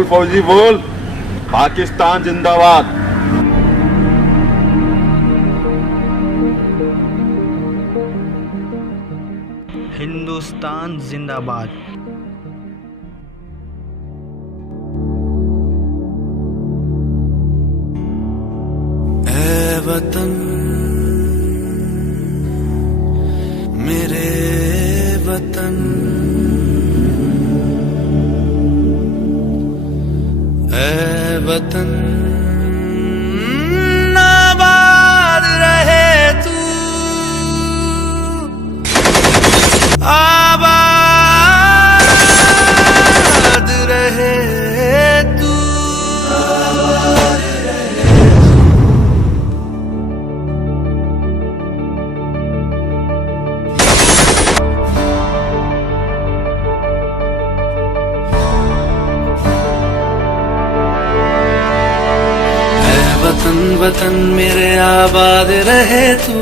बोल फौजी बोल, पाकिस्तान जिंदाबाद। हिंदुस्तान जिंदाबाद। ऐ वतन मेरे वतन, ऐ वतन आबाद रहे तू, आबाद रहे तू। वतन वतन मेरे आबाद रहे तू,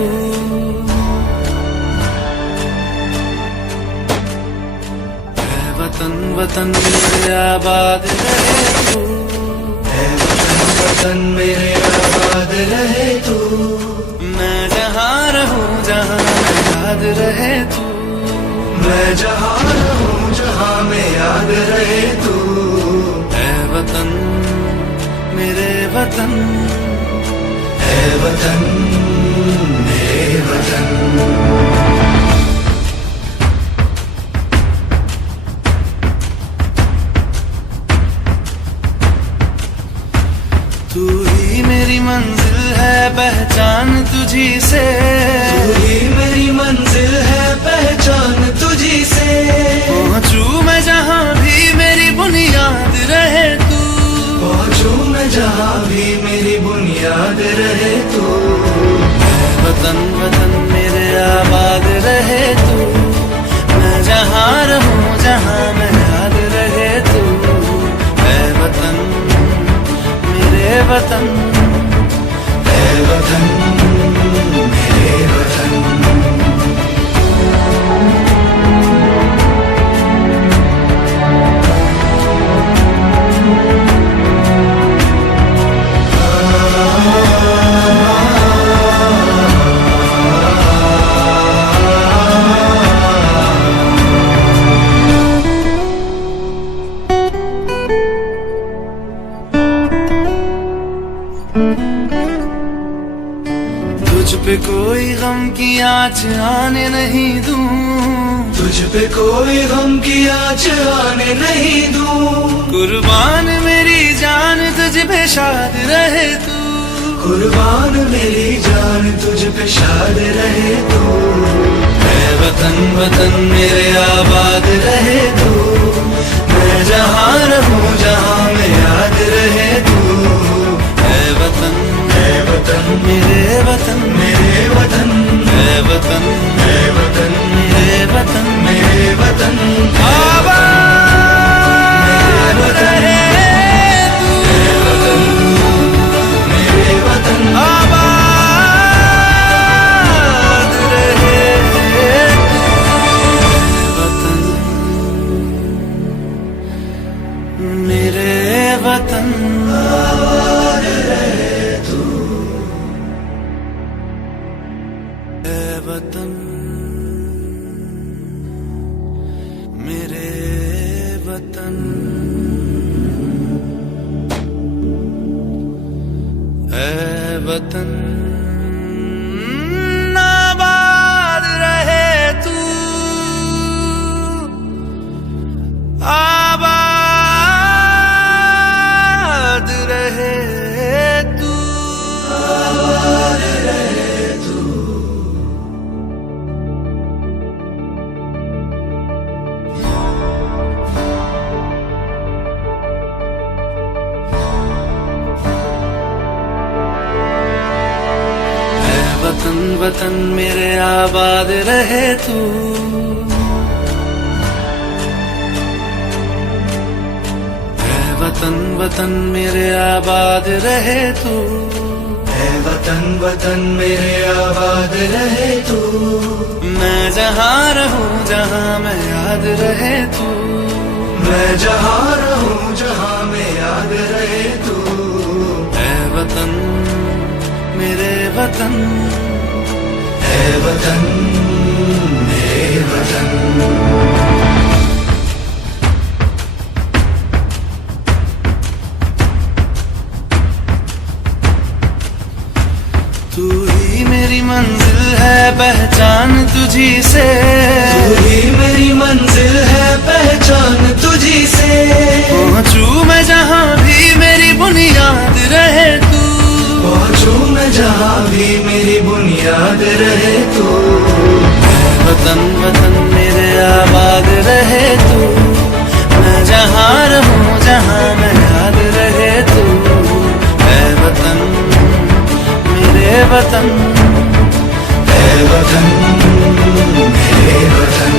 वतन वतन मेरे आबाद रहे तू, वतन मेरे आबाद रहे तू। मैं जहाँ रहूँ जहाँ में याद रहे तू, मैं जहाँ रहूँ जहाँ में याद रहे तू। ऐ वतन मेरे वतन, ऐ वतन मेरे वतन। तू ही मेरी मंजिल है पहचान तुझी से, तू ही मेरी मंजिल है पहचान तुझी से। पहुँचूं मैं जहाँ भी मेरी बुनियाद रहे तू, पहुँचूं मैं जहाँ भी मेरी बुनियाद रहे तू। वतन वतन मेरे आबाद रहे तू, मैं जहाँ रहूँ जहाँ मैं याद रहे तू। ऐ वतन मेरे वतन, ऐ वतन मेरे वतन। तुझ पे कोई गम की आँच आने नहीं दूं, तुझ पे कोई गम की आँच आने नहीं दूं। कुर्बान मेरी जान तुझ पे शाद रहे तू, कुर्बान मेरी जान तुझ पे शाद रहे तू। ऐ वतन वतन मेरे आबाद रहे तू, मैं जहाँ रहूँ जहाँ में याद रहे तू। ऐ वतन मेरे वतन, मेरे वतन, ऐ वतन, ऐ वतन मेरे वतन, मेरे वतन। आबाद रहे तू, मेरे वतन, आबाद रहे तू। वतन मेरे वतन, आबाद रहे तू। ऐ वतन मेरे वतन, ऐ वतन आबाद रहे तू, आबाद रहे तू, आबाद रहे तू। वतन वतन मेरे आबाद रहे तू, ऐ वतन वतन मेरे आबाद रहे तू, ऐ वतन वतन मेरे आबाद रहे तू। मैं जहाँ रहूँ जहाँ मैं याद रहे तू, मैं जहाँ रहूँ जहाँ में मेरे वतन, है वतन मेरे वतन। तू ही मेरी मंजिल है, पहचान तुझी से। तू ही मेरी मंजिल है, पहचान तुझी से। पहुंचू मैं जहां भी मेरी बुनियाद रहे तू। पहुंचू मैं जहां भी मेरी बुनियाद रहे तू। है वतन वतन मेरे आबाद रहे तू। मैं जहां रहूं जहां मैं याद रहे तू। है वतन मेरे वतन, है वतन मेरे वतन।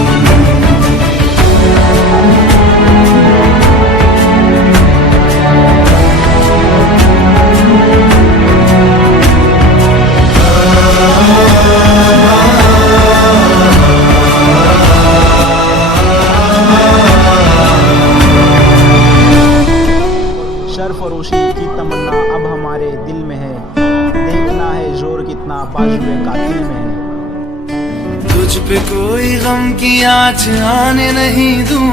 सरफरोशी की तमन्ना अब हमारे दिल में है, देखना है जोर कितना बाजुए कातिल में है। तुझ पे कोई गम की आँच आने नहीं दूं।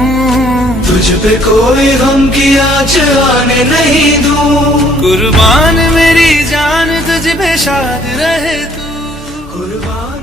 तुझ पे कोई गम की आँच आने नहीं दूं। कुर्बान मेरी जान तुझ पे शाद रहे तू। कुर्बान